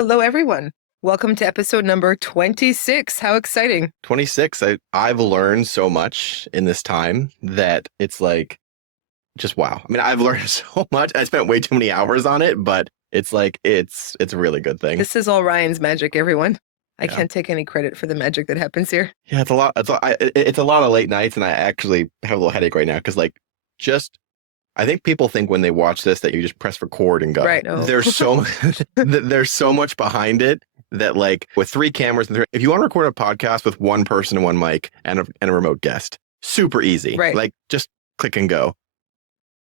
Hello, everyone. Welcome to episode number 26. How exciting. 26. I've learned so much in this time that it's like, just wow. I mean, I've learned so much. I spent way too many hours on it, but it's like, it's a really good thing. This is all Ryan's magic, everyone. I Yeah. can't take any credit for the magic that happens here. Yeah, it's a lot. It's a lot of late nights, and I actually have a little headache right now because, I think people think when they watch this that you just press record and go. Right. Oh. There's so much behind it that, like, with 3 cameras if you want to record a podcast with 1 person and 1 mic and a remote guest, super easy. Right. Like, just click and go.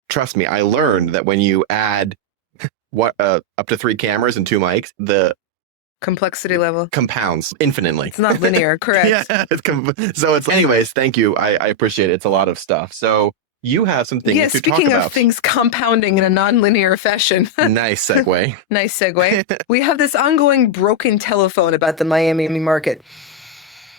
Trust me, I learned that when you add up to 3 cameras and 2 mics, the Complexity level compounds infinitely. It's not linear, correct? Yeah. Anyways, thank you. I appreciate it. It's a lot of stuff. So you have some things to talk about. Speaking of things compounding in a non-linear fashion. Nice segue. Nice segue. We have this ongoing broken telephone about the Miami market.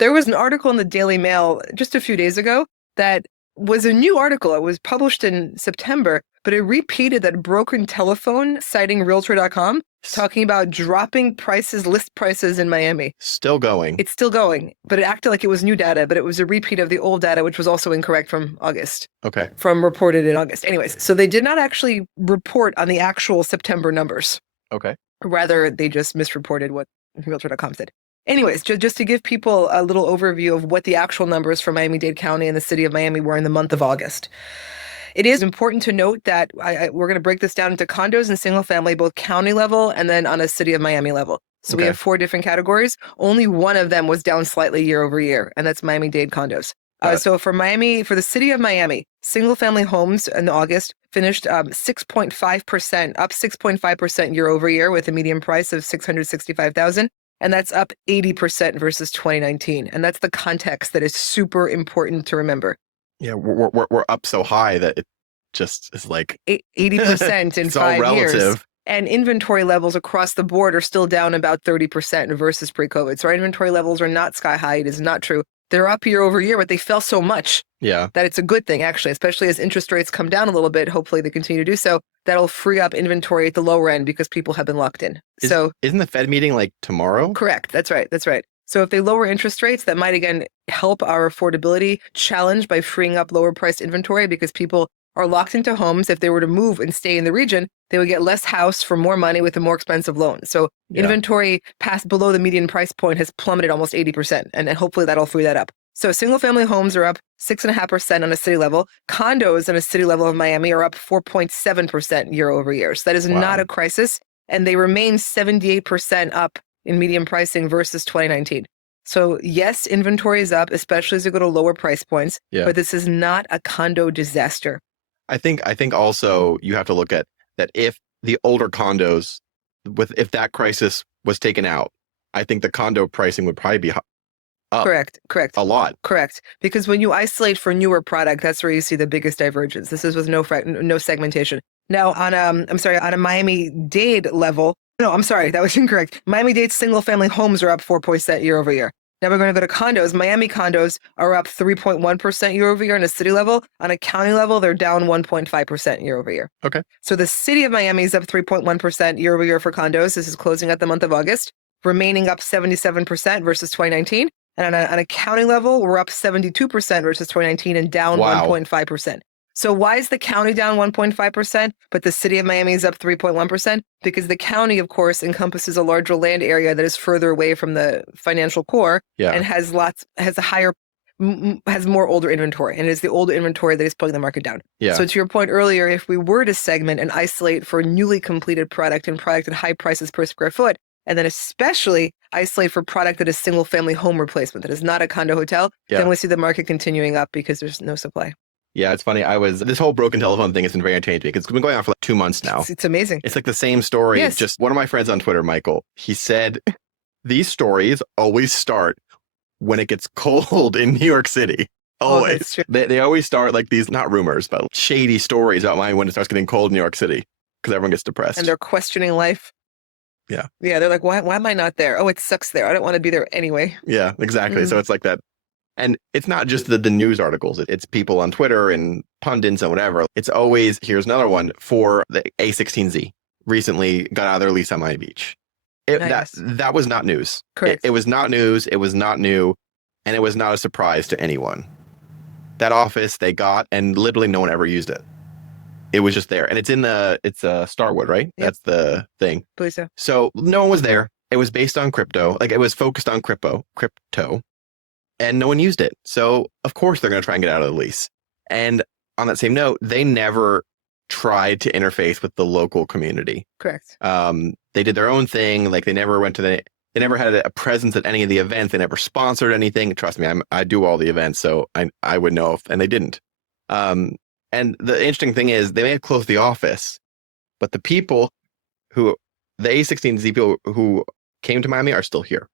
There was an article in the Daily Mail just a few days ago that was a new article. It was published in September, but it repeated that broken telephone, citing Realtor.com, talking about dropping list prices in Miami. Still going. It's still going, but it acted like it was new data, but it was a repeat of the old data, which was also incorrect from August. Okay. From reported in August. Anyways, so they did not actually report on the actual September numbers. Okay. Rather, they just misreported what Realtor.com said. Anyways, just to give people a little overview of what the actual numbers for Miami-Dade County and the city of Miami were in the month of August. It is important to note that we're going to break this down into condos and single family, both county level and then on a city of Miami level. So we have 4 different categories. Only one of them was down slightly year over year, and that's Miami-Dade condos. So for the city of Miami, single family homes in August finished 6.5%, up 6.5% year over year with a median price of $665,000. And that's up 80% versus 2019. And that's the context that is super important to remember. Yeah, we're up so high that it just is like 80% in 5 years. Relative. And inventory levels across the board are still down about 30% versus pre-COVID. So our inventory levels are not sky high. It is not true. They're up year over year, but they fell so much that it's a good thing, actually, especially as interest rates come down a little bit. Hopefully they continue to do so. That'll free up inventory at the lower end because people have been locked in. Isn't the Fed meeting like tomorrow? Correct. That's right. So if they lower interest rates, that might, again, help our affordability challenge by freeing up lower priced inventory because people are locked into homes. If they were to move and stay in the region, they would get less house for more money with a more expensive loan. So inventory past below the median price point has plummeted almost 80%, and hopefully that'll free that up. So single family homes are up 6.5% on a city level. Condos on a city level of Miami are up 4.7% year over year. So that is not a crisis, and they remain 78% up in median pricing versus 2019. So yes, inventory is up, especially as you go to lower price points, but this is not a condo disaster. I think also you have to look at that if the older condos, if that crisis was taken out, I think the condo pricing would probably be up. Correct. A lot. Correct. Because when you isolate for newer product, that's where you see the biggest divergence. This is with no segmentation. Now on a Miami-Dade level, no, I'm sorry, that was incorrect. Miami-Dade single family homes are up 4% year over year. Now we're going to go to condos. Miami condos are up 3.1% year over year on a city level. On a county level, they're down 1.5% year over year. Okay. So the city of Miami is up 3.1% year over year for condos. This is closing at the month of August, remaining up 77% versus 2019. And on a county level, we're up 72% versus 2019 and down 1.5%. So why is the county down 1.5%, but the city of Miami is up 3.1%? Because the county, of course, encompasses a larger land area that is further away from the financial core and has more older inventory. And it is the older inventory that is pulling the market down. Yeah. So to your point earlier, if we were to segment and isolate for newly completed product and product at high prices per square foot, and then especially isolate for product that is single family home replacement, that is not a condo hotel, then we see the market continuing up because there's no supply. Yeah, it's funny. This whole broken telephone thing has been very entertaining because it's been going on for like 2 months now. It's amazing. It's like the same story. Yes. Just one of my friends on Twitter, Michael, he said, these stories always start when it gets cold in New York City. Always. They always start like these, not rumors, but shady stories about mine when it starts getting cold in New York City because everyone gets depressed. And they're questioning life. Yeah. Yeah, they're like, why am I not there? Oh, it sucks there. I don't want to be there anyway. Yeah, exactly. So it's like that. And it's not just the news articles. It's people on Twitter and pundits and whatever. It's always, here's another one for the A16Z. Recently got out of their lease on Miami Beach. Nice. That was not news. Correct. It was not news. It was not new. And it was not a surprise to anyone. That office they got, and literally no one ever used it. It was just there. And it's Starwood, right? Yep. That's the thing. Believe so. So no one was there. It was based on crypto. Like, it was focused on crypto, and no one used it. So of course they're going to try and get out of the lease. And on that same note, they never tried to interface with the local community. Correct. They did their own thing. Like, they never went to they never had a presence at any of the events. They never sponsored anything. Trust me, I do all the events, so I would know and they didn't. And the interesting thing is, they may have closed the office, but the people the A16Z people who came to Miami are still here.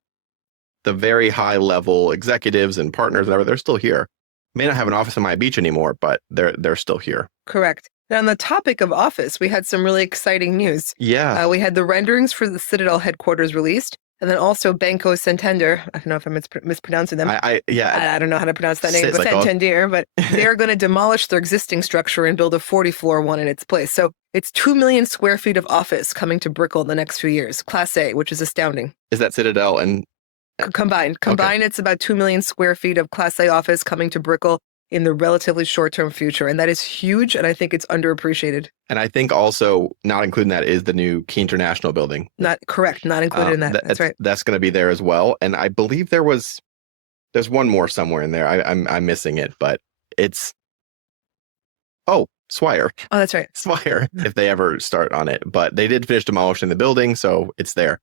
The very high level executives and partners, and they're still here. May not have an office in Miami Beach anymore, but they're still here. Correct. Now, on the topic of office, we had some really exciting news. Yeah. We had the renderings for the Citadel headquarters released, and then also Banco Santander. I don't know if I'm mispronouncing them. I don't know how to pronounce that name, but like Santander. But they're going to demolish their existing structure and build a 40-floor one in its place. So it's 2 million square feet of office coming to Brickell in the next few years. Class A, which is astounding. Is that Citadel and combined? Okay. It's about 2 million square feet of Class A office coming to Brickell in the relatively short-term future. And that is huge, and I think it's underappreciated. And I think also not including that is the new Key International building. Not included in that. That's right. That's going to be there as well. And I believe there's one more somewhere in there. I'm missing it, but it's Swire. Oh, that's right. Swire, if they ever start on it. But they did finish demolishing the building, so it's there.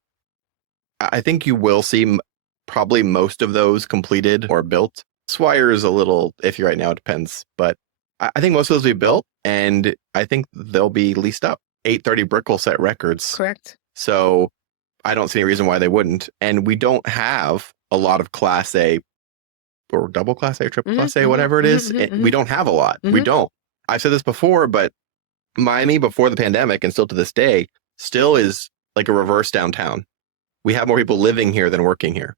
I think you will see probably most of those completed or built. Swire is a little iffy right now. It depends. But I think most of those will be built, and I think they'll be leased up. 830 Brickell set records. Correct. So I don't see any reason why they wouldn't. And we don't have a lot of Class A or double Class A, triple Class A, whatever it is. We don't have a lot. We don't. I've said this before, but Miami before the pandemic and still to this day still is like a reverse downtown. We have more people living here than working here.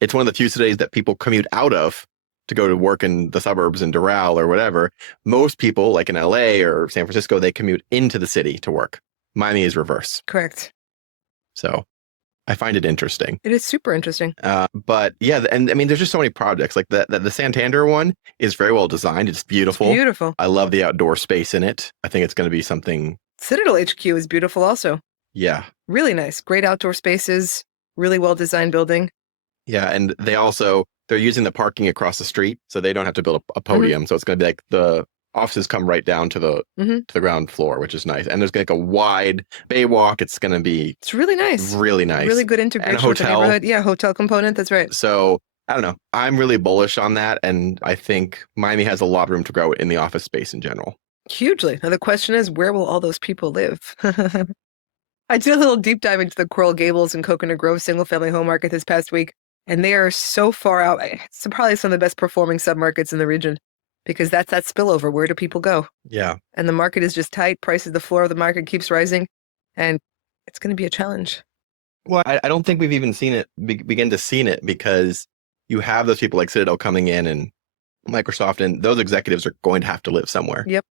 It's one of the few cities that people commute out of to go to work in the suburbs in Doral or whatever. Most people, like in LA or San Francisco, they commute into the city to work. Miami is reverse. Correct. So I find it interesting. It is super interesting. But yeah, and I mean, there's just so many projects. Like the Santander one is very well designed. It's beautiful. It's beautiful. I love the outdoor space in it. I think it's going to be something. Citadel HQ is beautiful also. Yeah. Really nice. Great outdoor spaces. Really well designed building. Yeah, and they're using the parking across the street, so they don't have to build a podium. So it's going to be like the offices come right down to the ground floor, which is nice. And there's like a wide bay walk. It's going to be really nice. Really nice. Really good integration and a hotel. With the neighborhood. Yeah, hotel component. That's right. So I don't know. I'm really bullish on that, and I think Miami has a lot of room to grow in the office space in general. Hugely. Now the question is, where will all those people live? I did a little deep dive into the Coral Gables and Coconut Grove single-family home market this past week. And they are so far out. It's probably some of the best performing submarkets in the region because that's that spillover. Where do people go? Yeah. And the market is just tight. Prices, the floor of the market keeps rising. And it's going to be a challenge. Well, I don't think we've even seen it, begin to see it because you have those people like Citadel coming in and Microsoft, and those executives are going to have to live somewhere. Yep.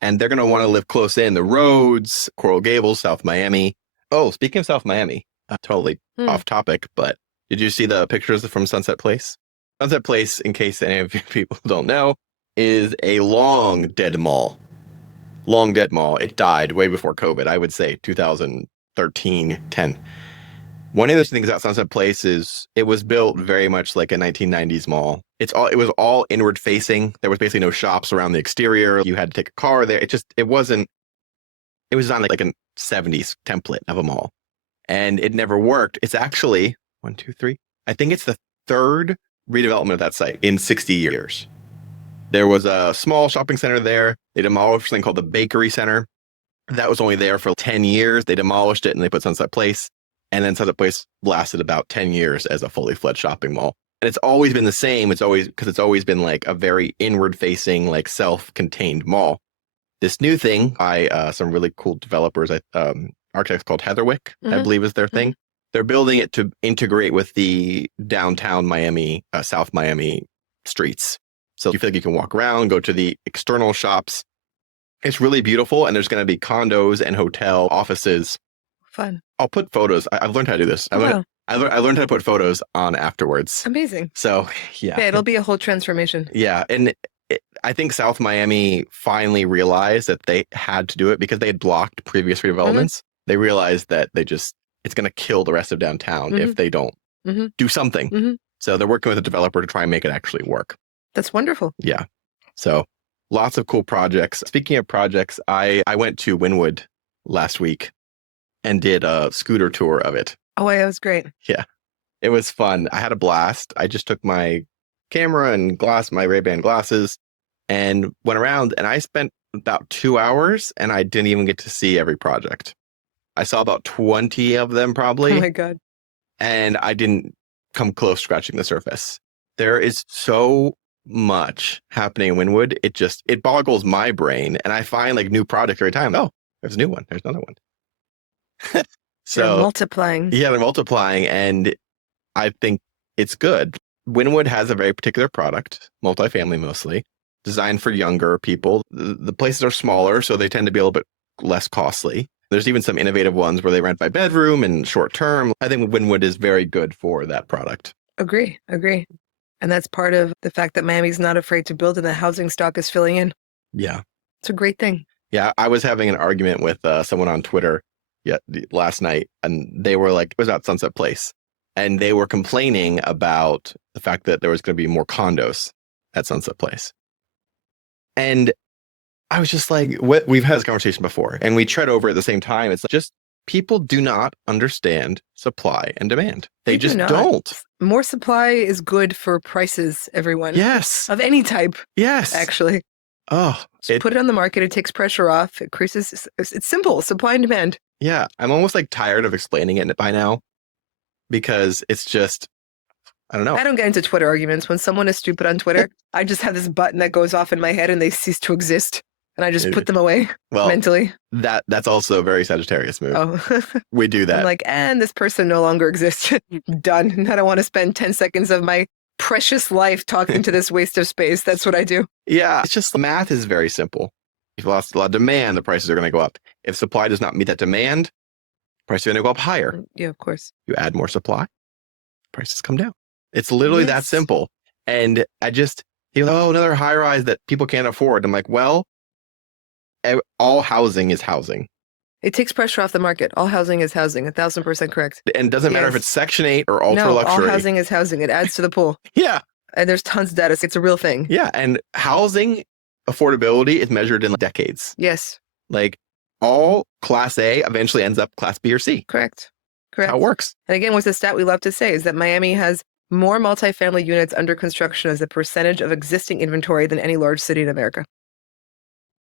And they're going to want to live close in. The roads, Coral Gables, South Miami. Oh, speaking of South Miami, totally off topic, but did you see the pictures from Sunset Place? Sunset Place, in case any of you people don't know, is a long dead mall. Long dead mall. It died way before COVID, I would say 2013, 10. One of the things about Sunset Place is it was built very much like a 1990s mall. It was all inward facing. There was basically no shops around the exterior. You had to take a car there. It was on like a 70s template of a mall. And it never worked. It's actually 1, 2, 3. I think it's the third redevelopment of that site in 60 years. There was a small shopping center there. They demolished something called the Bakery Center. That was only there for 10 years. They demolished it and they put Sunset Place. And then Sunset Place lasted about 10 years as a fully fledged shopping mall. And it's always been the same. It's always been like a very inward facing, like self-contained mall. This new thing by some really cool developers, architects called Heatherwick, I believe is their thing. They're building it to integrate with the downtown Miami, South Miami streets. So you feel like you can walk around, go to the external shops. It's really beautiful. And there's going to be condos and hotel offices fun. I'll put photos. I've learned how to do this. I learned how to put photos on afterwards. Amazing. So, yeah. Yeah, it'll be a whole transformation. Yeah. And I think South Miami finally realized that they had to do it because they had blocked previous redevelopments. They realized that it's going to kill the rest of downtown if they don't do something. So they're working with a developer to try and make it actually work. That's wonderful. Yeah. So lots of cool projects. Speaking of projects, I went to Wynwood last week and did a scooter tour of it. Oh, yeah, it was great. Yeah. It was fun. I had a blast. I just took my camera and my Ray-Ban glasses and went around, and I spent about 2 hours and I didn't even get to see every project. I saw about 20 of them probably. Oh my God. And I didn't come close to scratching the surface. There is so much happening in Wynwood. It boggles my brain, and I find like new projects every time. Oh, there's a new one. There's another one. So they're multiplying. Yeah, they're multiplying, and I think it's good. Wynwood has a very particular product, multifamily mostly, designed for younger people. The places are smaller, so they tend to be a little bit less costly. There's even some innovative ones where they rent by bedroom and short term. I think Wynwood is very good for that product. Agree. And that's part of the fact that Miami's not afraid to build and the housing stock is filling in. Yeah. It's a great thing. Yeah, I was having an argument with someone on Twitter last night, and they were like, it was at Sunset Place, and they were complaining about the fact that there was going to be more condos at Sunset Place. And I was just like, we've had this conversation before, and we tread over at the same time. It's just people do not understand supply and demand. They just don't. More supply is good for prices, everyone. Yes. Of any type. Yes. Actually. Oh. Put it on the market. It takes pressure off. It increases. It's simple. Supply and demand. Yeah. I'm almost like tired of explaining it by now because it's just, I don't know. I don't get into Twitter arguments. When someone is stupid on Twitter, I just have this button that goes off in my head and they cease to exist. And I just put them away mentally. That's also a very Sagittarius move. Oh. We do that. I'm like, and this person no longer exists. Done. I don't want to spend 10 seconds of my precious life talking to this waste of space. That's what I do. Yeah. It's just the math is very simple. If you lost a lot of demand, the prices are going to go up. If supply does not meet that demand, prices are going to go up higher. Yeah, of course. You add more supply, prices come down. It's literally that simple. And another high rise that people can't afford. I'm like, well, all housing is housing. It takes pressure off the market. All housing is housing. 1,000% correct. And it doesn't matter if it's Section 8 or ultra luxury. All housing is housing. It adds to the pool. Yeah. And there's tons of data. It's a real thing. Yeah. And housing affordability is measured in decades. Yes. Like all Class A eventually ends up Class B or C. Correct. That's how it works. And again, what's the stat we love to say is that Miami has more multifamily units under construction as a percentage of existing inventory than any large city in America.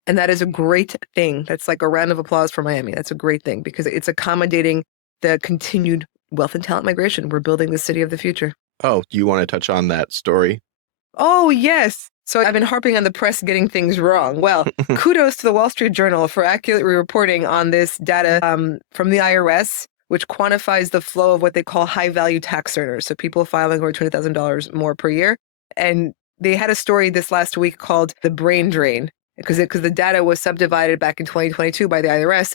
And that is a great thing. That's like a round of applause for Miami. That's a great thing because it's accommodating the continued wealth and talent migration. We're building the city of the future. Oh, do you want to touch on that story? Oh, yes. So I've been harping on the press getting things wrong. Well, kudos to the Wall Street Journal for accurately reporting on this data from the IRS, which quantifies the flow of what they call high-value tax earners. So people filing over $20,000 more per year. And they had a story this last week called the brain drain. Because the data was subdivided back in 2022 by the IRS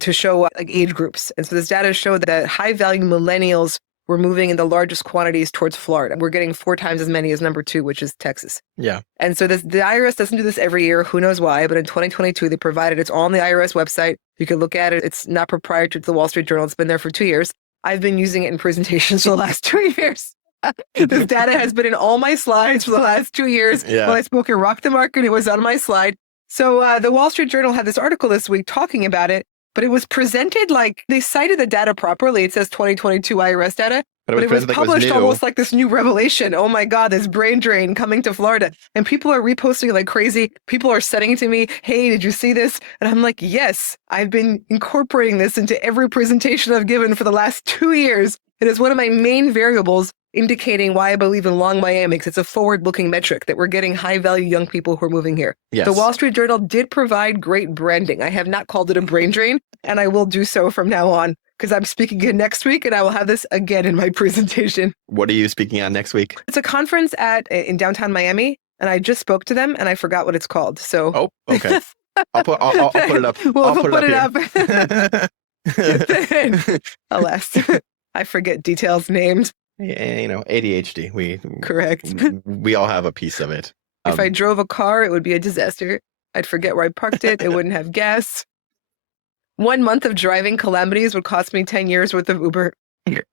to show like age groups. And so this data showed that high-value millennials were moving in the largest quantities towards Florida. We're getting 4 times as many as number 2, which is Texas. Yeah. And so the IRS doesn't do this every year. Who knows why? But in 2022, they provided it's all on the IRS website. You can look at it. It's not proprietary to the Wall Street Journal. It's been there for 2 years. I've been using it in presentations for the last 2 years. This data has been in all my slides for the last 2 years. Yeah. When I spoke at Rock the Market, it was on my slide. So the Wall Street Journal had this article this week talking about it, but it was presented like they cited the data properly. It says 2022 IRS data, but it was published almost like this new revelation. Oh my God, this brain drain coming to Florida. And people are reposting like crazy. People are sending it to me. Hey, did you see this? And I'm like, yes, I've been incorporating this into every presentation I've given for the last 2 years. It is one of my main variables indicating why I believe in Long Miami, because it's a forward-looking metric that we're getting high-value young people who are moving here. Yes. The Wall Street Journal did provide great branding. I have not called it a brain drain, and I will do so from now on, because I'm speaking again next week, and I will have this again in my presentation. What are you speaking on next week? It's a conference in downtown Miami, and I just spoke to them, and I forgot what it's called. So. Oh, okay. I'll put it up. We'll put it up. Alas, I forget details named. ADHD. Correct. We all have a piece of it. If I drove a car, it would be a disaster. I'd forget where I parked it. It wouldn't have gas. 1 month of driving calamities would cost me 10 years worth of Uber. It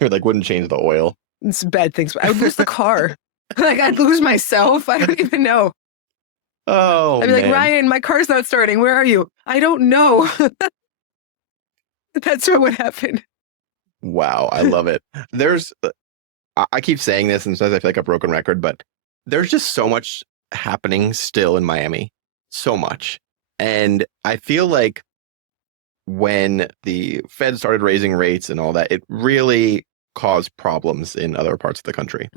wouldn't change the oil. It's bad things. I would lose the car. I'd lose myself. I don't even know. Oh, I'd be like, Ryan, my car's not starting. Where are you? I don't know. That's what would happen. Wow, I love it. I keep saying this, and sometimes I feel like a broken record, but there's just so much happening still in Miami. So much. And I feel like when the Fed started raising rates and all that, it really caused problems in other parts of the country,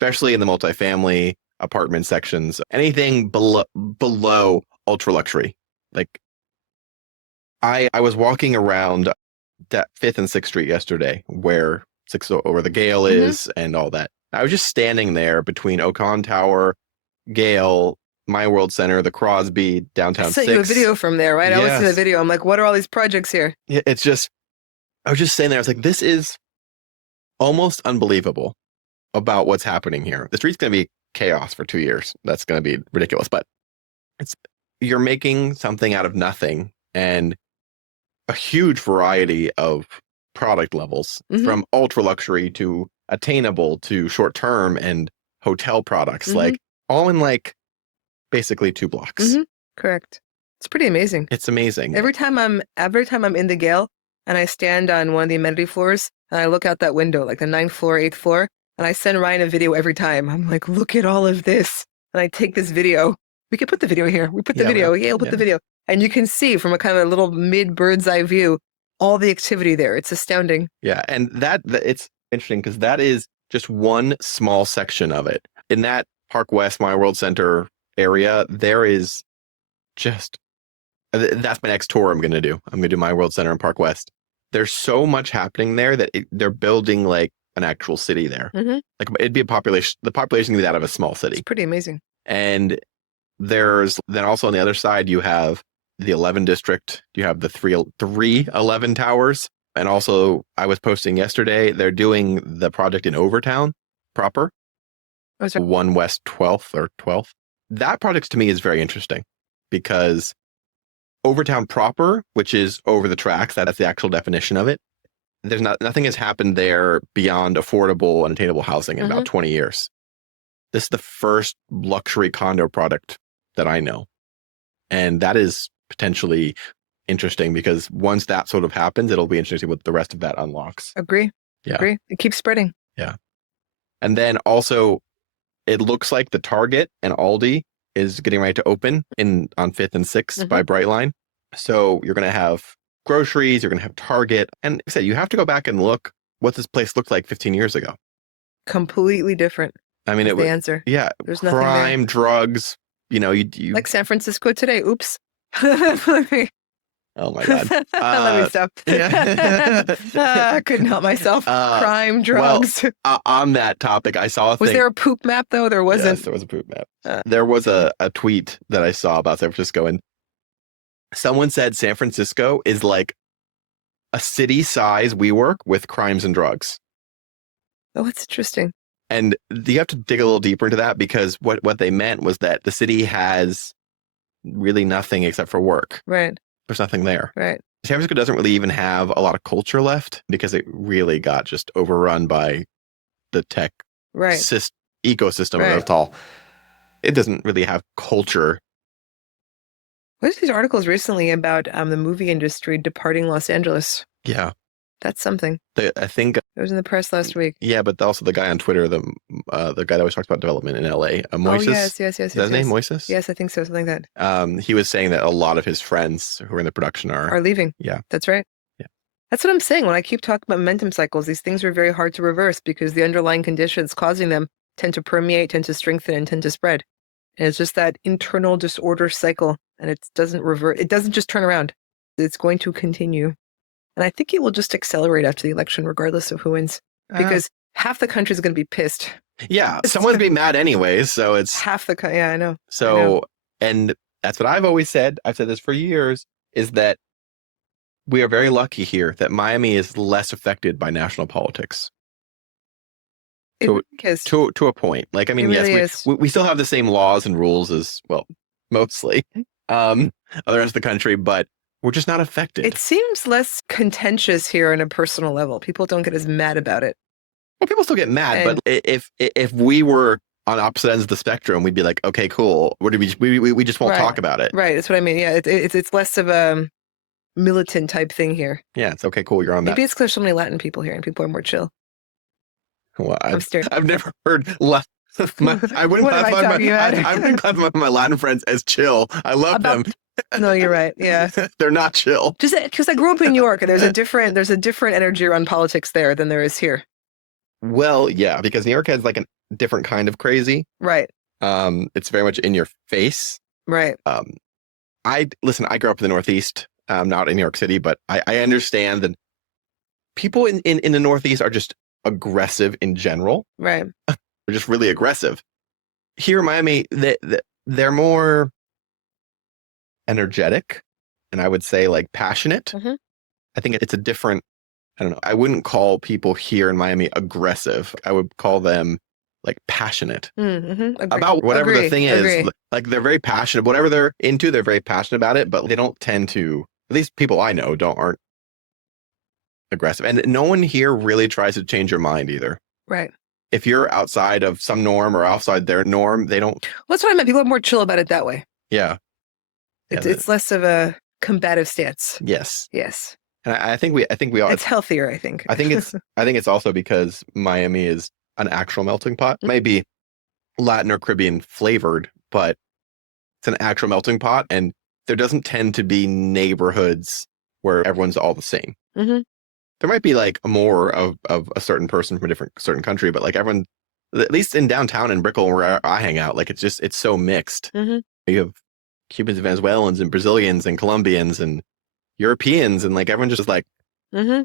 especially in the multifamily apartment sections, anything below ultra luxury. I was walking around that 5th and 6th Street yesterday, where 6 over the Gale is and all that. I was just standing there between Ocon Tower, Gale, My World Center, the Crosby, downtown. I sent you a video from there, right? Yes. I listened to the video. I'm like, what are all these projects here? Yeah, I was just saying there. I was like, this is almost unbelievable about what's happening here. The street's going to be chaos for 2 years. That's going to be ridiculous. But you're making something out of nothing, and a huge variety of product levels, from ultra luxury to attainable to short term and hotel products, all in basically 2 blocks. Correct. It's pretty amazing. It's amazing. Every time I'm in the Gale and I stand on one of the amenity floors and I look out that window, like the 9th floor, 8th floor, and I send Ryan a video every time. I'm like, look at all of this. And I take this video. We could put the video here. We put the video. Yeah, we'll put the video. And you can see from a kind of a little mid bird's eye view all the activity there. It's astounding. Yeah, and that it's interesting because that is just one small section of it. In that Park West, My World Center area, there is just, that's my next tour I'm going to do. I'm going to do My World Center and Park West. There's so much happening there that they're building an actual city there. It'd be the population would be that of a small city. It's pretty amazing. And then also on the other side, you have the 11 district, you have the 311 towers. And also I was posting yesterday, they're doing the project in Overtown proper. Oh, sorry. 1 West 12th or 12th. That project to me is very interesting because Overtown proper, which is over the tracks, that's the actual definition of it. There's nothing has happened there beyond affordable and attainable housing in about 20 years. This is the first luxury condo product that I know. And that is potentially interesting because once that sort of happens, it'll be interesting what the rest of that unlocks. Agree. Yeah. Agree. It keeps spreading. Yeah. And then also, it looks like the Target and Aldi is getting ready to open on 5th and 6th by Brightline. So you're going to have groceries, you're going to have Target. And like I said, you have to go back and look what this place looked like 15 years ago. Completely different. I mean, it was the answer. Yeah. There's crime, drugs, you like San Francisco today. Oops. Oh my God. Let me stop. I couldn't help myself. Crime, drugs. Well, on that topic, I saw a thing. Was there a poop map though? There wasn't. Yes, there was a poop map. There was a tweet that I saw about San Francisco, and someone said San Francisco is like a city size WeWork with crimes and drugs. Oh, that's interesting. And you have to dig a little deeper into that because what they meant was that the city has really nothing except for work. Right. There's nothing there. Right. San Francisco doesn't really even have a lot of culture left because it really got just overrun by the tech ecosystem of it all. It doesn't really have culture. What are these articles recently about the movie industry departing Los Angeles? Yeah. That's something. I think it was in the press last week. Yeah, but also the guy on Twitter, the guy that always talks about development in LA, Moises. Oh, yes. Is that his name, Moises? Yes, I think so, something like that. He was saying that a lot of his friends who are in the production are leaving. Yeah, that's right. Yeah, that's what I'm saying. When I keep talking about momentum cycles, these things are very hard to reverse because the underlying conditions causing them tend to permeate, tend to strengthen, and tend to spread. And it's just that internal disorder cycle, and it doesn't revert. It doesn't just turn around. It's going to continue. And I think it will just accelerate after the election, regardless of who wins, because half the country is going to be pissed. Yeah, someone's be mad anyways, so it's half the country. Yeah, I know. So, and that's what I've always said. I've said this for years: is that we are very lucky here that Miami is less affected by national politics. To a point. Like, I mean, yes, we still have the same laws and rules as, well, mostly the rest of the country, but we're just not affected. It seems less contentious here on a personal level. People don't get as mad about it. Well, people still get mad, but if we were on opposite ends of the spectrum, we'd be like, okay, cool. What do we just won't talk about it. Right. That's what I mean. Yeah, it's less of a militant type thing here. Yeah, it's okay, cool. You're on that. Maybe it's because there's so many Latin people here and people are more chill. Well, I've never heard I wouldn't classify my Latin friends as chill. I love them. No, you're right. Yeah, they're not chill. Just because I grew up in New York, and there's a different energy around politics there than there is here. Well, yeah, because New York has like a different kind of crazy. Right. It's very much in your face. Right. I grew up in the Northeast, not in New York City, but I understand that people in the Northeast are just aggressive in general. Right. They're just really aggressive. Here in Miami, they're more energetic, and I would say like passionate. Mm-hmm. I think it's a different, I don't know. I wouldn't call people here in Miami aggressive. I would call them like passionate about whatever the thing is. Like they're very passionate. Whatever they're into, they're very passionate about it, but they don't tend to, at least people I know aren't aggressive. And no one here really tries to change your mind either. Right. If you're outside of some norm or outside their norm, they don't. Well, that's what I meant. People are more chill about it that way. Yeah. It's less of a combative stance. Yes. Yes. And I think we all. It's healthier, I think. I think it's also because Miami is an actual melting pot. Maybe Latin or Caribbean flavored, but it's an actual melting pot, and there doesn't tend to be neighborhoods where everyone's all the same. Mm-hmm. There might be like more of a certain person from a certain country, but like everyone, at least in downtown in Brickell where I hang out, like it's so mixed. Mm-hmm. You have Cubans and Venezuelans and Brazilians and Colombians and Europeans, and like everyone's just like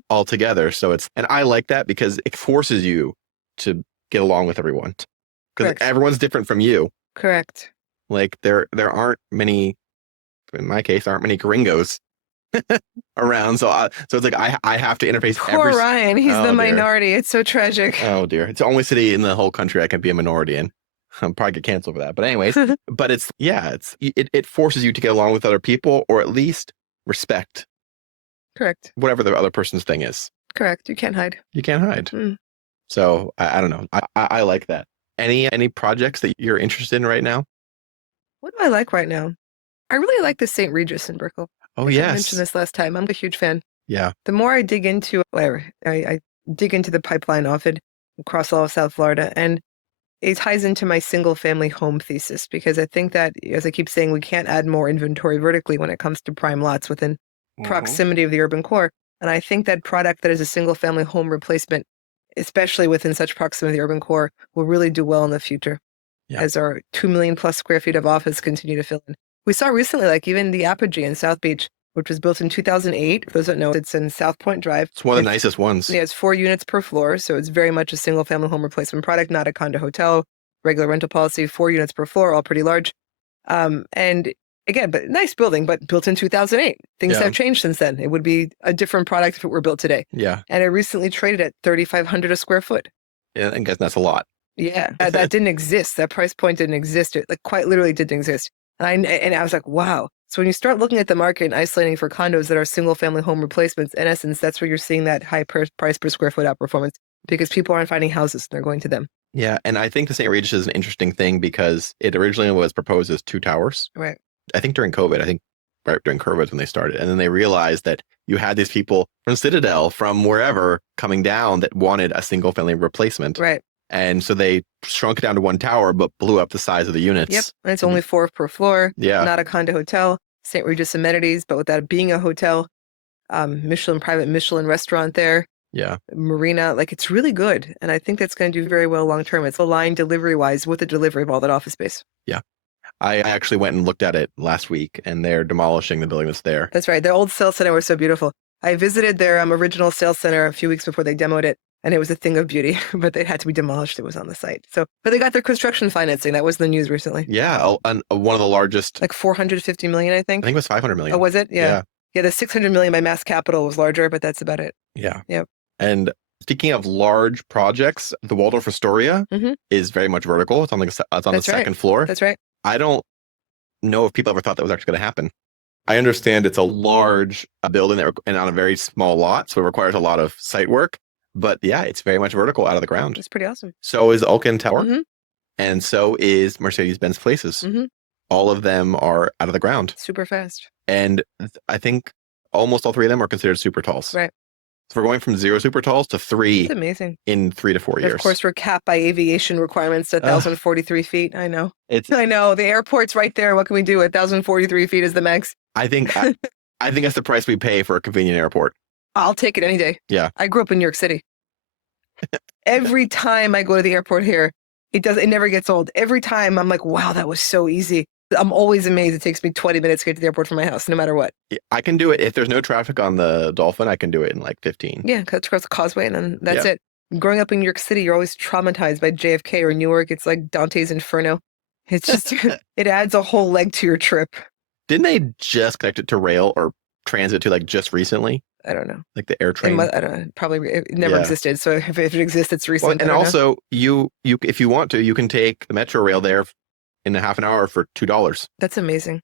all together. So and I like that because it forces you to get along with everyone because everyone's different from you. Correct. Like there aren't many, in my case, aren't many gringos around. So it's like I have to interface. Poor Ryan, he's the minority. It's so tragic. Oh dear, it's the only city in the whole country I can be a minority in. I'll probably get canceled for that. But anyways, but it forces you to get along with other people, or at least respect. Correct. Whatever the other person's thing is. Correct. You can't hide. You can't hide. So I don't know. I like that. Any projects that you're interested in right now? What do I like right now? I really like the St. Regis in Brickell. Oh, yes. I mentioned this last time. I'm a huge fan. Yeah. The more I dig into I dig into the pipeline often across all of South Florida, and it ties into my single family home thesis, because I think that, as I keep saying, we can't add more inventory vertically when it comes to prime lots within proximity of the urban core. And I think that product that is a single family home replacement, especially within such proximity of the urban core, will really do well in the future as our 2 million plus square feet of office continue to fill in. We saw recently, like even the Apogee in South Beach, which was built in 2008. For those that know, it's in South Point Drive. It's one of the nicest ones. Yeah, it's 4 units per floor. So it's very much a single family home replacement product, not a condo hotel, regular rental policy, 4 units per floor, all pretty large. And again, but nice building, but built in 2008. Things have changed since then. It would be a different product if it were built today. Yeah. And it recently traded at $3,500 a square foot. Yeah, I guess that's a lot. Yeah, that didn't exist. That price point didn't exist. It quite literally didn't exist. And I was like, wow. So when you start looking at the market and isolating for condos that are single family home replacements, in essence, that's where you're seeing that high price per square foot outperformance, because people aren't finding houses. They're going to them. Yeah. And I think the St. Regis is an interesting thing because it originally was proposed as 2 towers. Right. I think during COVID, right during COVID when they started. And then they realized that you had these people from Citadel, from wherever, coming down that wanted a single family replacement. Right. And so they shrunk it down to 1 tower, but blew up the size of the units. Yep. And it's only 4 per floor. Yeah. Not a condo hotel. St. Regis amenities, but without being a hotel. Private Michelin restaurant there. Yeah. Marina. Like, it's really good. And I think that's going to do very well long term. It's aligned delivery wise with the delivery of all that office space. Yeah. I actually went and looked at it last week, and they're demolishing the building that's there. That's right. Their old sales center was so beautiful. I visited their original sales center a few weeks before they demoed it, and it was a thing of beauty, but they had to be demolished. It was on the site. So, but they got their construction financing. That was in the news recently. Yeah, one of the largest. Like $450 million, I think. I think it was $500 million. Oh, was it? Yeah. Yeah, the 600 million by Mass Capital was larger, but that's about it. Yeah. Yep. And speaking of large projects, the Waldorf Astoria is very much vertical. It's on the second floor. That's right. I don't know if people ever thought that was actually going to happen. I understand it's a large building and on a very small lot, so it requires a lot of site work. But yeah, it's very much vertical out of the ground. It's pretty awesome. So is Ulcan Tower, and so is Mercedes-Benz Places. All of them are out of the ground. Super fast. And I think almost all three of them are considered super talls. Right. So we're going from 0 super talls to 3. That's amazing. In 3 to 4 years. Of course, we're capped by aviation requirements at 1,043 feet. I know. I know. The airport's right there. What can we do? 1,043 feet is the max. I think that's the price we pay for a convenient airport. I'll take it any day. Yeah. I grew up in New York City. Every time I go to the airport here, it never gets old. Every time I'm like, wow, that was so easy. I'm always amazed. It takes me 20 minutes to get to the airport from my house, no matter what. I can do it. If there's no traffic on the Dolphin, I can do it in like 15. Yeah, cut across the causeway and then that's it. Growing up in New York City, you're always traumatized by JFK or Newark. It's like Dante's Inferno. It's just, it adds a whole leg to your trip. Didn't they just connect it to rail or transit to like just recently? I don't know. Like the air train? I don't know. Probably it never existed. So if it exists, it's recent. Well, and also, you if you want to, you can take the Metro Rail there in a half an hour for $2. That's amazing.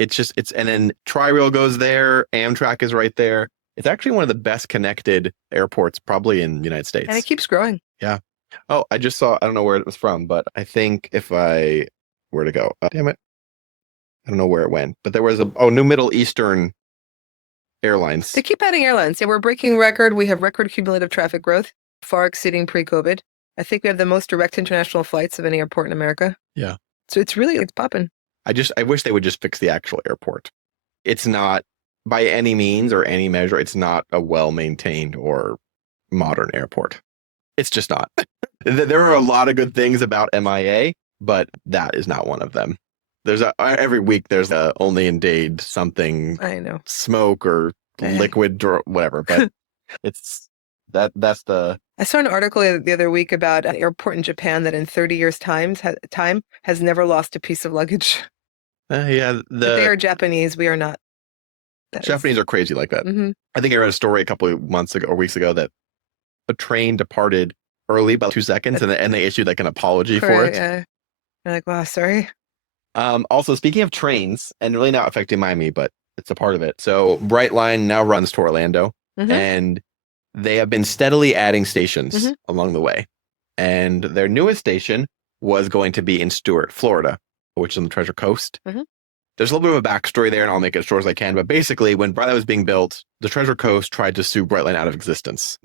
And then Tri-Rail goes there. Amtrak is right there. It's actually one of the best connected airports probably in the United States. And it keeps growing. Yeah. Oh, I just saw, I don't know where it was from, but I think where to go? Damn it. I don't know where it went, but there was New Middle Eastern Airlines. They keep adding airlines. Yeah, we're breaking record. We have record cumulative traffic growth, far exceeding pre-COVID. I think we have the most direct international flights of any airport in America. Yeah. So it's popping. I wish they would just fix the actual airport. It's not, by any means or any measure, it's not a well-maintained or modern airport. It's just not. There are a lot of good things about MIA, but that is not one of them. Every week there's only in dade something. I know. Smoke or liquid or whatever, but that's the. I saw an article the other week about an airport in Japan that in 30 years time has never lost a piece of luggage. Yeah, but they are Japanese. We are not. Japanese are crazy like that. I think I read a story a couple of months ago or weeks ago that a train departed early by 2 seconds, and they issued like an apology for it. Yeah. They're like, wow, sorry. Also, speaking of trains, and really not affecting Miami, but it's a part of it. So Brightline now runs to Orlando, and they have been steadily adding stations along the way. And their newest station was going to be in Stuart, Florida, which is on the Treasure Coast. There's a little bit of a backstory there, and I'll make it as short as I can. But basically, when Brightline was being built, the Treasure Coast tried to sue Brightline out of existence.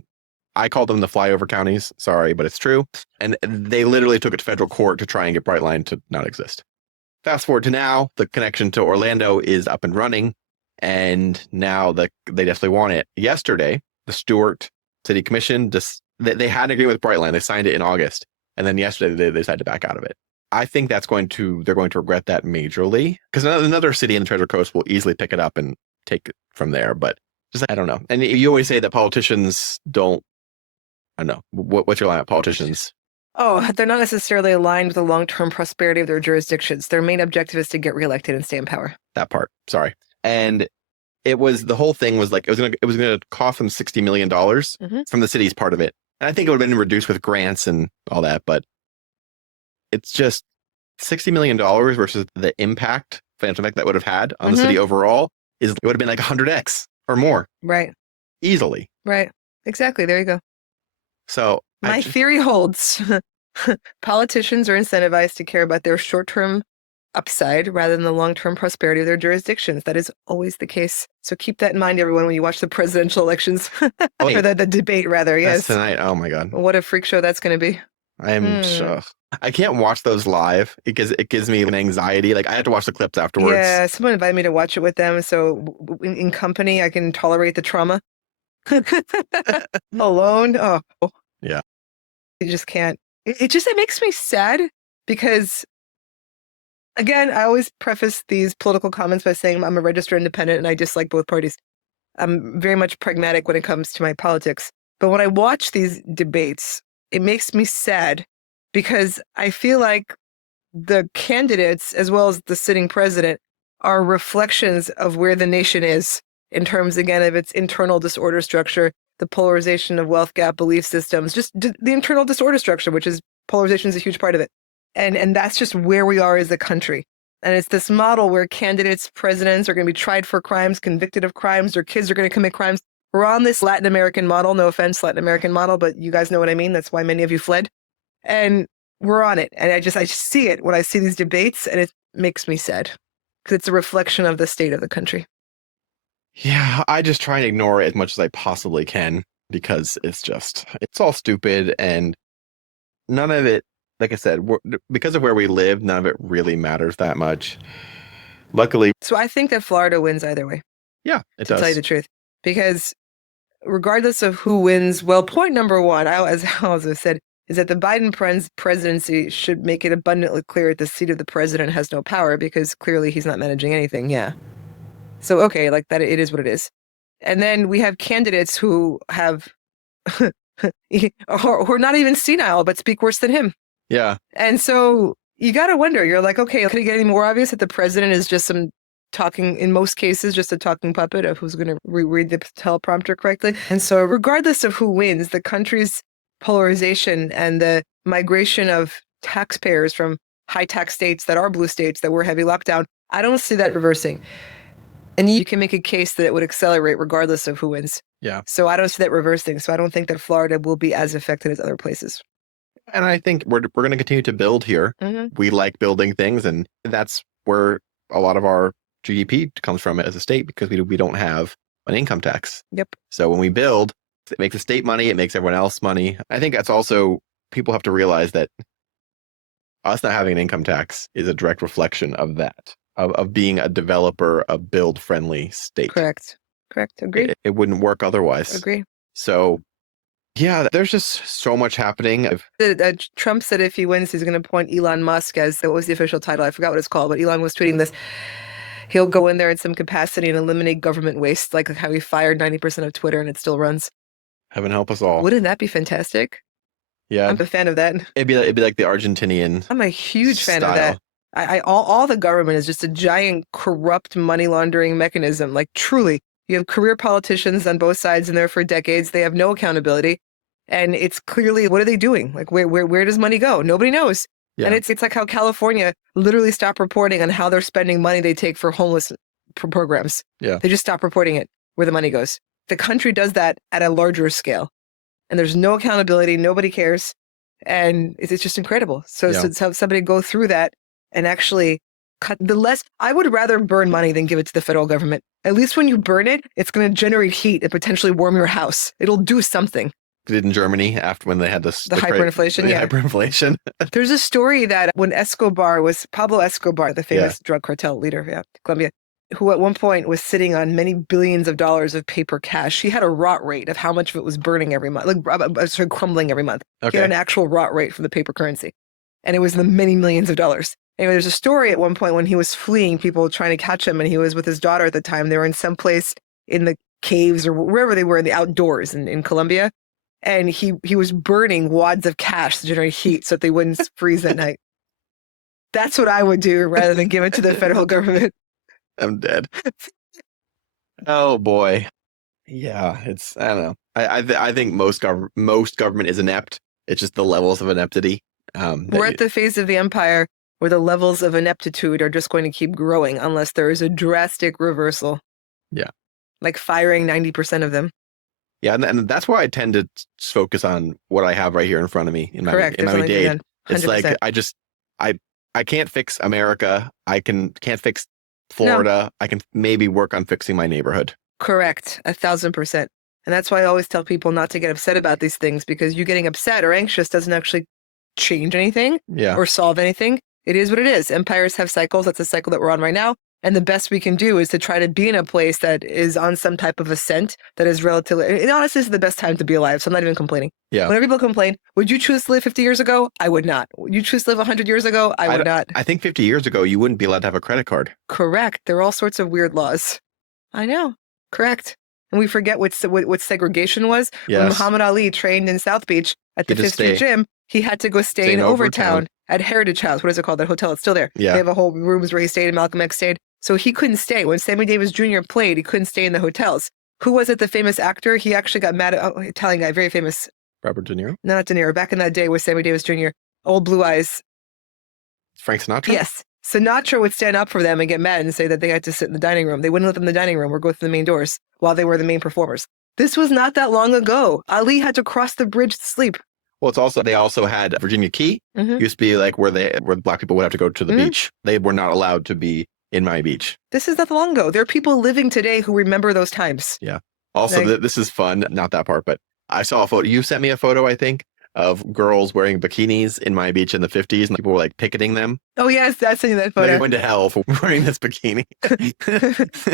I call them the flyover counties. Sorry, but it's true. And they literally took it to federal court to try and get Brightline to not exist. Fast forward to now, the connection to Orlando is up and running, and now they definitely want it. Yesterday, the Stuart City Commission, they had an agreement with Brightline. They signed it in August, and then yesterday they decided to back out of it. I think they're going to regret that majorly, because another city in the Treasure Coast will easily pick it up and take it from there. But just, I don't know. And you always say that politicians don't. I don't know. What's your line at politicians? Oh, they're not necessarily aligned with the long-term prosperity of their jurisdictions. Their main objective is to get reelected and stay in power. That part. Sorry. And the whole thing was like, it was going to cost them $60 million from the city's part of it. And I think it would have been reduced with grants and all that, but it's just $60 million versus the financial impact that would have had on the city overall it would have been like 100x or more. Right. Easily. Right. Exactly. There you go. So my theory holds. Politicians are incentivized to care about their short-term upside rather than the long-term prosperity of their jurisdictions. That is always the case. So keep that in mind, everyone, when you watch the presidential elections or the debate, rather. Yes, that's tonight. Oh my God, what a freak show that's going to be. I can't watch those live because it gives me an anxiety. Like I have to watch the clips afterwards. Yeah, someone invited me to watch it with them, so in company I can tolerate the trauma. Alone, oh yeah, you just can't. It makes me sad because, again, I always preface these political comments by saying I'm a registered independent and I dislike both parties. I'm very much pragmatic when it comes to my politics. But when I watch these debates, it makes me sad because I feel like the candidates, as well as the sitting president, are reflections of where the nation is. in terms, again, of its internal disorder structure, the polarization of wealth gap belief systems, just the internal disorder structure, which is polarization is a huge part of it. And that's just where we are as a country. And it's this model where candidates, presidents are going to be tried for crimes, convicted of crimes, their kids are going to commit crimes. We're on this Latin American model, no offense, Latin American model, but you guys know what I mean. That's why many of you fled. And we're on it. And I just see it when I see these debates, and it makes me sad because it's a reflection of the state of the country. Yeah, I just try and ignore it as much as I possibly can because it's all stupid and none of it, like I said, because of where we live, none of it really matters that much. Luckily. So I think that Florida wins either way. Yeah, it does. To tell you the truth. Because regardless of who wins, well, point number one, as I've said, is that the Biden presidency should make it abundantly clear that the seat of the president has no power because clearly he's not managing anything. Yeah. So, okay, like that, it is what it is. And then we have candidates who have, or not even senile, but speak worse than him. Yeah. And so you got to wonder, you're like, okay, could it get any more obvious that the president is just some talking, in most cases, just a talking puppet of who's going to read the teleprompter correctly? And so regardless of who wins, the country's polarization and the migration of taxpayers from high tax states that are blue states that were heavy lockdown, I don't see that reversing. And you can make a case that it would accelerate regardless of who wins. Yeah. So I don't see that reversing. So I don't think that Florida will be as affected as other places. And I think we're going to continue to build here. Mm-hmm. We like building things, and that's where a lot of our GDP comes from as a state because we don't have an income tax. Yep. So when we build, it makes the state money, it makes everyone else money. I think that's also, people have to realize that us not having an income tax is a direct reflection of that. Of being a developer, a build-friendly state. Correct. Agree. It wouldn't work otherwise. Agree. So, yeah, there's just so much happening. Trump said if he wins, he's going to appoint Elon Musk as, what was the official title? I forgot what it's called, but Elon was tweeting this. He'll go in there in some capacity and eliminate government waste, like how he fired 90% of Twitter and it still runs. Heaven help us all. Wouldn't that be fantastic? Yeah. I'm a fan of that. It'd be like the Argentinian. I'm a huge fan style. of that. All the government is just a giant corrupt money laundering mechanism. Like truly, you have career politicians on both sides in there for decades. They have no accountability. And it's clearly, what are they doing? Like where does money go? Nobody knows. Yeah. And it's like how California literally stopped reporting on how they're spending money they take for homeless programs. Yeah. They just stop reporting it, where the money goes. The country does that at a larger scale. And there's no accountability. Nobody cares. And it's just incredible. So to have somebody go through that and actually cut I would rather burn money than give it to the federal government. At least when you burn it, it's going to generate heat and potentially warm your house. It'll do something. Did in Germany after when they had the hyperinflation? Yeah. Hyperinflation. There's a story that when Pablo Escobar, the famous drug cartel leader, Colombia, who at one point was sitting on many billions of dollars of paper cash. He had a rot rate of how much of it was burning every month, like crumbling every month. Okay. He had an actual rot rate from the paper currency. And it was in the many millions of dollars. Anyway, there's a story at one point when he was fleeing, people trying to catch him, and he was with his daughter at the time. They were in some place in the caves or wherever they were in the outdoors in Colombia. And he was burning wads of cash to generate heat so that they wouldn't freeze at night. That's what I would do rather than give it to the federal government. I'm dead. Oh boy. Yeah, I don't know. I think most government is inept. It's just the levels of ineptity. We're at the phase of the empire where the levels of ineptitude are just going to keep growing unless there is a drastic reversal. Yeah. Like firing 90% of them. Yeah, and that's why I tend to focus on what I have right here in front of me in Miami-Dade. It's like I can't fix America. I can't fix Florida. No. I can maybe work on fixing my neighborhood. Correct. 1,000%. And that's why I always tell people not to get upset about these things, because you getting upset or anxious doesn't actually change anything or solve anything. It is what it is. Empires have cycles. That's a cycle that we're on right now. And the best we can do is to try to be in a place that is on some type of ascent that is relatively, and honestly, this is the best time to be alive. So I'm not even complaining. Yeah. Whenever people complain, would you choose to live 50 years ago? I would not. Would you choose to live 100 years ago? I would not. I think 50 years ago, you wouldn't be allowed to have a credit card. Correct. There are all sorts of weird laws. I know. Correct. And we forget what segregation was. Yes. When Muhammad Ali trained in South Beach at the Fifth Street Gym, he had to go stay in Overtown at Heritage House. What is it called? That hotel. It's still there. Yeah. They have a whole rooms where he stayed and Malcolm X stayed. So he couldn't stay. When Sammy Davis Jr. played, he couldn't stay in the hotels. Who was it, the famous actor? He actually got mad at, Italian guy, very famous. Robert De Niro? No, not De Niro. Back in that day with Sammy Davis Jr., old blue eyes. Frank Sinatra? Yes. Sinatra would stand up for them and get mad and say that they had to sit in the dining room. They wouldn't let them in the dining room or go through the main doors while they were the main performers. This was not that long ago. Ali had to cross the bridge to sleep. Well, they also had Virginia Key. Used to be like where black people would have to go to the beach. They were not allowed to be in Miami Beach. This is not long ago. There are people living today who remember those times. Yeah. Also, this is fun. Not that part, but I saw a photo. You sent me a photo, I think, of girls wearing bikinis in Miami Beach in the 50s, and people were like picketing them. Oh, yes, I sent you that photo. They went to hell for wearing this bikini.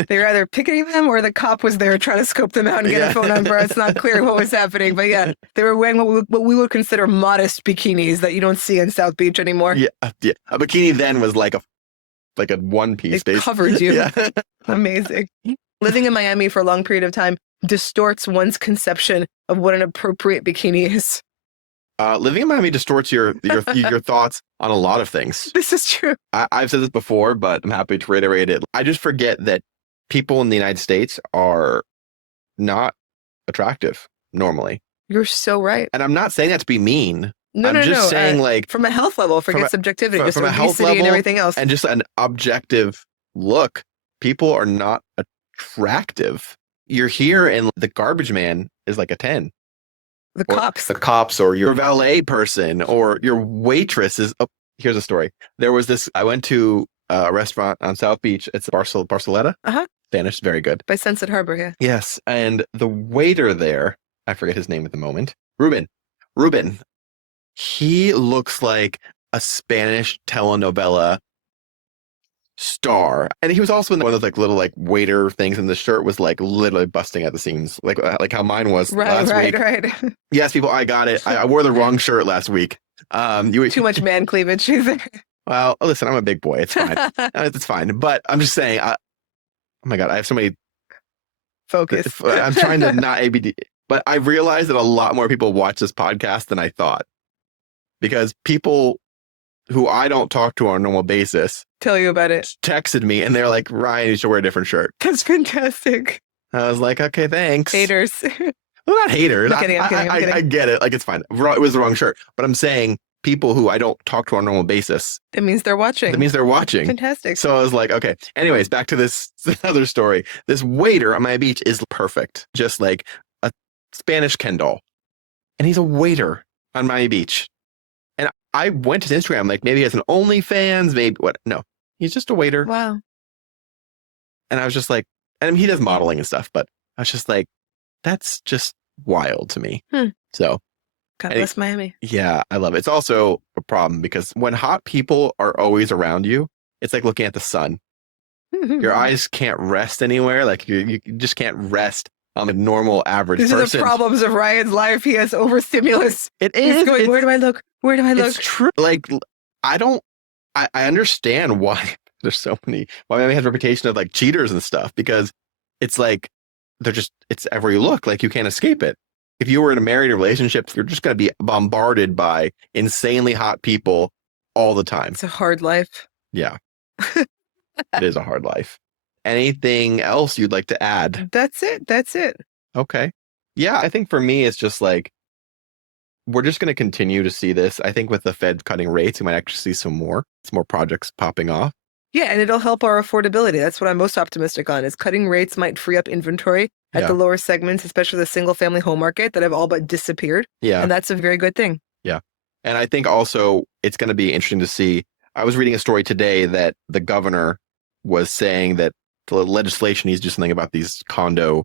They were either picketing them or the cop was there trying to scope them out and get a phone number. It's not clear what was happening, but yeah, they were wearing what we would consider modest bikinis that you don't see in South Beach anymore. Yeah. A bikini then was like a one piece. It covered you. Yeah. Amazing. Living in Miami for a long period of time distorts one's conception of what an appropriate bikini is. Living in Miami distorts your thoughts on a lot of things. This is true. I've said this before, but I'm happy to reiterate it. I just forget that people in the United States are not attractive normally. You're so right. And I'm not saying that to be mean. I'm just saying like from a health level, forget subjectivity, just from a health level and everything else. And just an objective look, people are not attractive. You're here and the garbage man is like a 10. The cops or your valet person or your waitress is here's a story. There was this, I went to a restaurant on South Beach. It's Barceletta. Spanish, very good. By Sunset Harbor, yeah. Yes. And the waiter there, I forget his name at the moment. Ruben. He looks like a Spanish telenovela star. And he was also in one of those like little like waiter things, and the shirt was like literally busting at the seams, like how mine was last week. Right. Yes, people, I got it. I wore the wrong shirt last week. Too much man cleavage. Well, listen, I'm a big boy. It's fine. It's fine. But I'm just saying, oh my God, I have so many focus. I'm trying to not ABD, but I realized that a lot more people watch this podcast than I thought, because people who I don't talk to on a normal basis tell you about it, texted me, and they're like, Ryan, you should wear a different shirt. That's fantastic. I was like, okay, thanks. Haters. Well, not haters. I'm kidding. I get it. Like, it's fine. It was the wrong shirt. But I'm saying people who I don't talk to on a normal basis. It means they're watching. Fantastic. So I was like, okay. Anyways, back to this other story. This waiter on my beach is perfect. Just like a Spanish Ken doll. And he's a waiter on my beach. And I went to his Instagram, like maybe he has an OnlyFans, maybe what? No, he's just a waiter. Wow. And I was just like, and he does modeling and stuff, but I was just like, that's just wild to me. So God bless Miami. Yeah, I love it. It's also a problem because when hot people are always around you, it's like looking at the sun. Your eyes can't rest anywhere. Like you just can't rest on a normal average person. These are the problems of Ryan's life. He has overstimulus. It is. He's going, where do I look? Where do I look? It's true. Like, I understand why there's so many, why Miami has a reputation of like cheaters and stuff, because it's like, it's everywhere you look, like you can't escape it. If you were in a married relationship, you're just going to be bombarded by insanely hot people all the time. It's a hard life. Yeah. It is a hard life. Anything else you'd like to add? That's it. Okay. Yeah, I think for me, it's just like, we're just going to continue to see this. I think with the Fed cutting rates, we might actually see some more projects popping off. Yeah, and it'll help our affordability. That's what I'm most optimistic on, is cutting rates might free up inventory at the lower segments, especially the single family home market that have all but disappeared. Yeah. And that's a very good thing. Yeah. And I think also it's going to be interesting to see. I was reading a story today that the governor was saying that the legislation needs to do something about these condo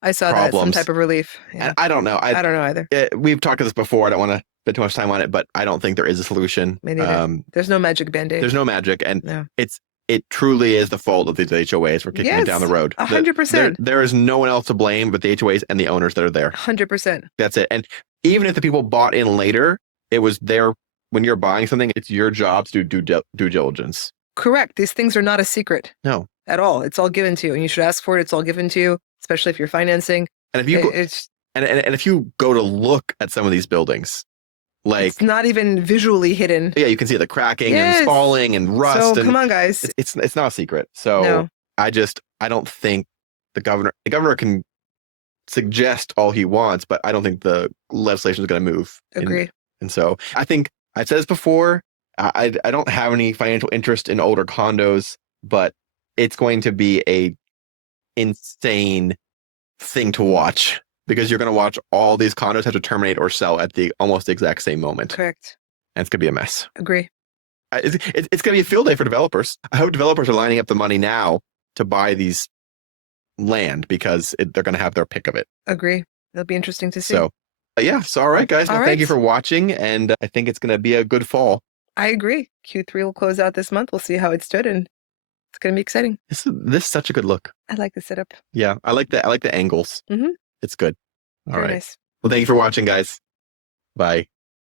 I saw problems. That, some type of relief. Yeah. And I don't know. I don't know either. We've talked about this before. I don't want to spend too much time on it, but I don't think there is a solution. Me neither. There's no magic Band-Aid. There's no magic. And it truly is the fault of these HOAs for kicking it down the road. 100%. There is no one else to blame but the HOAs and the owners that are there. 100%. That's it. And even if the people bought in later, it was there when you're buying something, it's your job to do due diligence. Correct. These things are not a secret. No. At all. It's all given to you. And you should ask for it. It's all given to you, especially if you're financing. And if you and if you go to look at some of these buildings, Like, it's not even visually hidden. Yeah, you can see the cracking Yes. and spalling and rust. So and come on, guys. It's not a secret. So No. I don't think the governor can suggest all he wants, but I don't think the legislation is going to move. Agree. And so I think I've said this before. I don't have any financial interest in older condos, but it's going to be a insane thing to watch, because you're going to watch all these condos have to terminate or sell at the almost the exact same moment. Correct. And it's going to be a mess. Agree. It's going to be a field day for developers. I hope developers are lining up the money now to buy these land, because they're going to have their pick of it. Agree. It'll be interesting to see. So, all right, guys. Well, thank you for watching, and I think it's going to be a good fall. I agree. Q3 will close out this month. We'll see how it stood, and it's going to be exciting. This is such a good look. I like the setup. Yeah, I like the angles. Mm-hmm. It's good. All Very right. nice. Well, thank you for watching, guys. Bye.